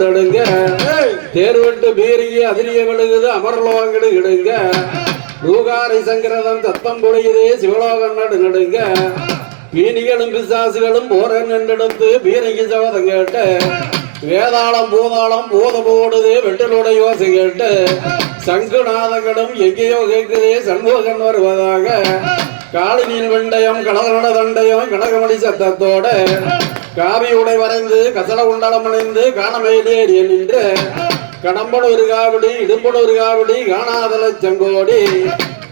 நடுங்க தேர்வெட்டு பீரிகி அதிரிய விழுகுது அமர்லோகடு இடுங்க ரூகாரை சங்கரதம் தத்தம் பொழியுதே சிவலோகம் நடுங்க பீனிகளும் பிசாசுகளும் போற நின்றெடுத்து பீரங்கி சவதம் கேட்டு வேதாளம் பூதாளம் பூத போடுதே வெட்டலுடைய யோசை கேட்டு சங்குநாதங்களும் எங்கேயோ கேட்குதே சண்முகன் வருவதாக காளினின் வெண்டயம் கடகனோட தண்டயம் கனகமணி சத்தத்தோட காவி உடை வரைந்து கசல குண்டலம் அணிந்து காணமேலேறிய நின்று கடம்படு ஒரு காவடி இடும்படு ஒரு காவடி காணாதல செங்கோடி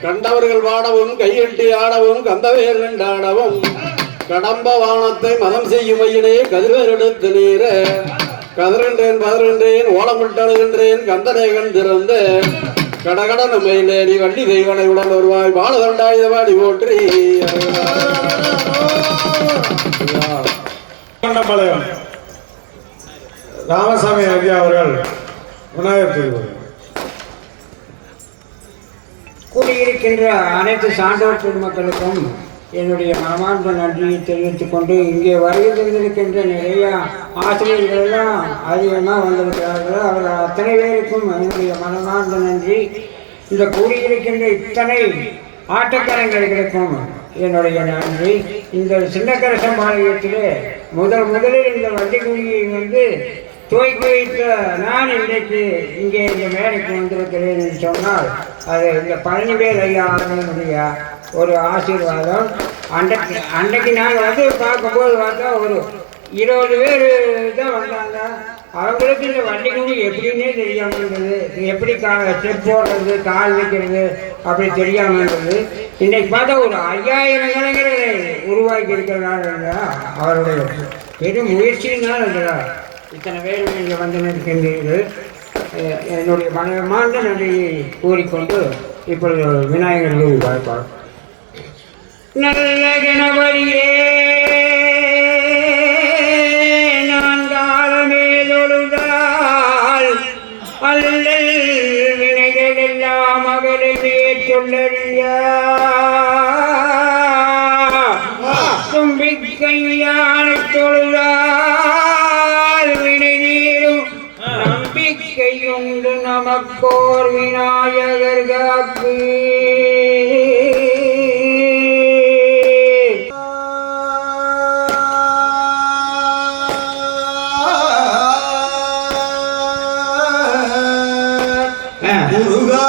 கண்டவர்கள் வாடவும் கையெட்டி ஆடவும் கந்தவேர் நின்றாடவும் கடம்ப வானத்தை மதம் செய்யும் ஐயனே கதிர்வேர் எடுத்து நீர கதறின்றேன் பதறின்றேன் ஓலமிட்டழுகின்றேன் கந்தனேகன் திறந்து கடகடன மயிலேறி வண்டி தெய்வனை உடன் வருவாய் பாலதண்டாயுதவாடி போற்றி ராமசாமி ஐயா அவர்கள் விநாயகர் கூடியிருக்கின்ற அனைத்து சான்றோர் பொதுமக்களுக்கும் என்னுடைய மனமார்ந்த நன்றியை தெரிவித்துக் கொண்டு இங்கே வருகை தந்திருக்கின்ற நிறைய ஆசிரியர்கள் எல்லாம் அதிகமாக வந்திருக்கிறார்கள் அவர்கள் அத்தனை பேருக்கும் என்னுடைய மனமார்ந்த நன்றி. இந்த கூடியிருக்கின்ற இத்தனை ஆட்டக்காரங்களுக்கும் என்னுடைய நன்றி. இந்த சின்னக்கரசம்பாளையத்திலே முதலில் இந்த வண்டிக்குடியை துவக்கி வைத்த நான் இன்றைக்கு இங்கே இந்த மேடைக்கு வந்திருக்கிறேன் என்று சொன்னால் அது இந்த பழனிவேல் ஐயா அவர்களுடைய ஒரு ஆசீர்வாதம். அன்றைக்கு நாங்கள் பார்க்கும்போது பார்த்தா ஒரு 20 பேர் தான் வந்தாங்க. அவங்களுக்கு இந்த வண்டிக்குடி எப்படின்னே தெரியாமல் இருந்தது, எப்படி ஸ்டெப் போடுறது கால் வைக்கிறது அப்படி தெரியாமல் இருந்தது. இன்றைக்கு பார்த்தா ஒரு 5000 கலைஞர்களை உருவாக்கி இருக்கிறனால அவருடைய பெரும் முயற்சியினால் இத்தனை பேர் இங்கே வந்து நிற்கின்றீர்கள். என்னுடைய மனமார்ந்த நன்றியை கூறிக்கொண்டு இப்பொழுது விநாயகர்கள் பார்ப்பார். நல்ல கணபதியே நான் காலமேலொழுதால் அல்லல் வினைகள் எல்லாம் அகலுமே சொல்லறிய தும்பிக்கையான தொழுதால் வினை நீரும் நம்பிக்கையுண்டு நமக்கோர் விநாயகர் காப்பு. முருகா